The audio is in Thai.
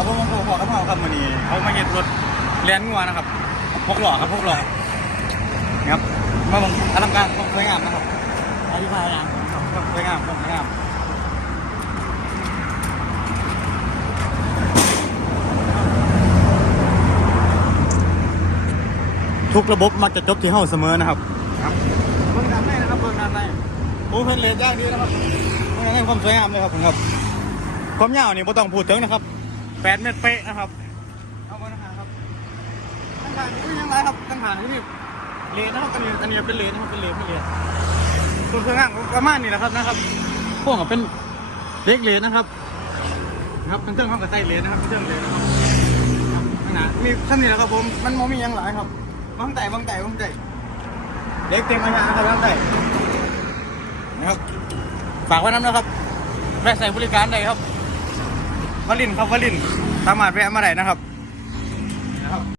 ครับผมผมขอรับเผาครับวันนี้เขามาเห็นรถแลนงัวนะครับพวกหล่อครับพวกหล่อนะครับมาผมอลังการสวยงามนะครับอธิบายอย่างครับสวยงามสวยงามทุกระบบมักจะจบที่เฮาเสมอนะครับครับเบิ่งด้านในนะครับเบิ่งด้านในโอ้เพิ่นเลนย่างดีนะครับเบิ่งด้านในความสวยงามเลยครับผมครับความยาวนี่ไม่ต้องพูดถึงนะครับ แปดเมตรเป๊ะนะครับ เอามานะครับตั้งฐานนี่ยังไงครับตั้งฐานนี่เลนนะครับอันนี้อันนี้เป็นเลนนะครับเป็นเลนเป็นเลนส่วนเครื่องอ่างประมาณนี้แหละครับนะครับ พวกก็เป็นเล็กเลนนะครับนะครับเป็นเครื่องข้างกับใต้เลนนะครับเครื่องเลนนะครับครับตั้งฐานมีท่านนี้แหละครับผมมันมมียังหลายครับบางไต่บางไต่บางไต่เล็กเต็มอาญาครับบางไต่นะครับฝากไว้น้ำนะครับแวะใส่บริการได้ครับ วลินครับวลินสามารถแวะมาได้นะครับนะครับ